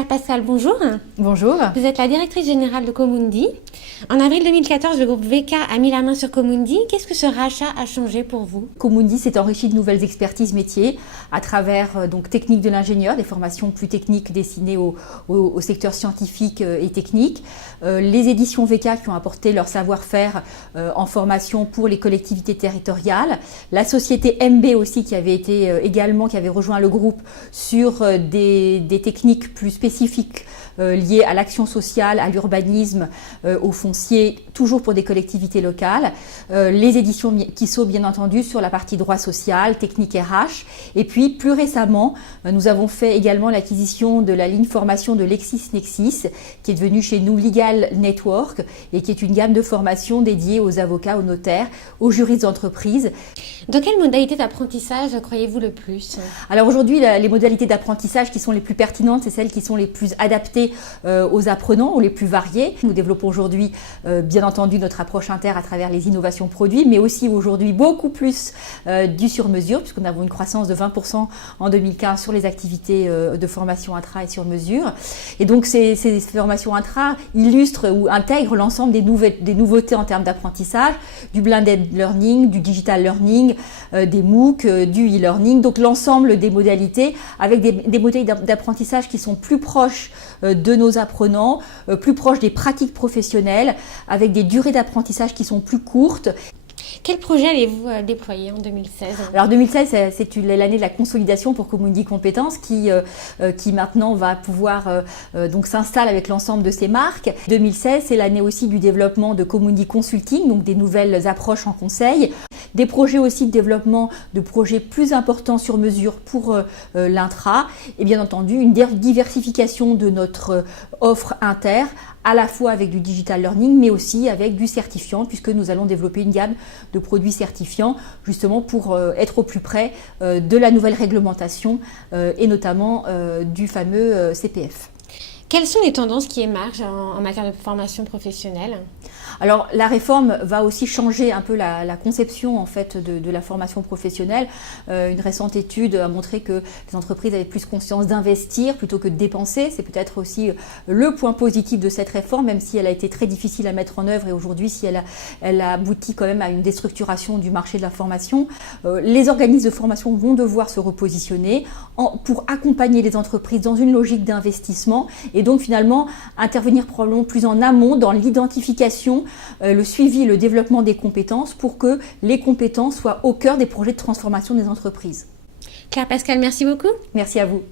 Claire Pascal, bonjour. Bonjour. Vous êtes la directrice générale de Comundi. En avril 2014, le groupe VK a mis la main sur Comundi. Qu'est-ce que ce rachat a changé pour vous? Comundi s'est enrichi de nouvelles expertises métiers à travers techniques de l'ingénieur, des formations plus techniques destinées au secteur scientifique et technique. Les éditions VK qui ont apporté leur savoir-faire en formation pour les collectivités territoriales. La société MB aussi qui avait rejoint le groupe sur des techniques plus spécifiques liées à l'action sociale, à l'urbanisme, au foncier, toujours pour des collectivités locales. Les éditions Tissot, bien entendu, sur la partie droit social, technique RH. Et puis, plus récemment, nous avons fait également l'acquisition de la ligne formation de LexisNexis, qui est devenue chez nous Legal Network et qui est une gamme de formation dédiée aux avocats, aux notaires, aux juristes d'entreprise. Dans quelle modalité d'apprentissage croyez-vous le plus? Alors aujourd'hui, les modalités d'apprentissage qui sont les plus pertinentes, c'est celles qui sont les plus adaptées aux apprenants ou les plus variées. Nous développons aujourd'hui, bien entendu, notre approche inter à travers les innovations produits, mais aussi aujourd'hui beaucoup plus du sur-mesure, puisque nous avons une croissance de 20% en 2015 sur les activités de formation intra et sur-mesure. Et donc ces formations intra illustrent ou intègrent l'ensemble des nouveautés en termes d'apprentissage, du blended learning, du digital learning, des MOOC, du e-learning, donc l'ensemble des modalités avec des modalités d'apprentissage qui sont plus proches de nos apprenants, plus proches des pratiques professionnelles, avec des durées d'apprentissage qui sont plus courtes. Quel projet allez-vous déployer en 2016? Alors 2016, c'est l'année de la consolidation pour Comundi Compétences qui maintenant va pouvoir donc s'installe avec l'ensemble de ses marques. 2016, c'est l'année aussi du développement de Comundi Consulting, donc des nouvelles approches en conseil. Des projets aussi de développement de projets plus importants sur mesure pour l'intra et bien entendu une diversification de notre offre inter à la fois avec du digital learning mais aussi avec du certifiant puisque nous allons développer une gamme de produits certifiants justement pour être au plus près de la nouvelle réglementation et notamment du fameux CPF. Quelles sont les tendances qui émergent en matière de formation professionnelle? Alors la réforme va aussi changer un peu la conception en fait de la formation professionnelle. Une récente étude a montré que les entreprises avaient plus conscience d'investir plutôt que de dépenser. C'est peut-être aussi le point positif de cette réforme, même si elle a été très difficile à mettre en œuvre et aujourd'hui si elle a abouti quand même à une déstructuration du marché de la formation. Les organismes de formation vont devoir se repositionner pour accompagner les entreprises dans une logique d'investissement et donc finalement intervenir probablement plus en amont dans l'identification, le suivi, le développement des compétences pour que les compétences soient au cœur des projets de transformation des entreprises. Claire Pascal, merci beaucoup. Merci à vous.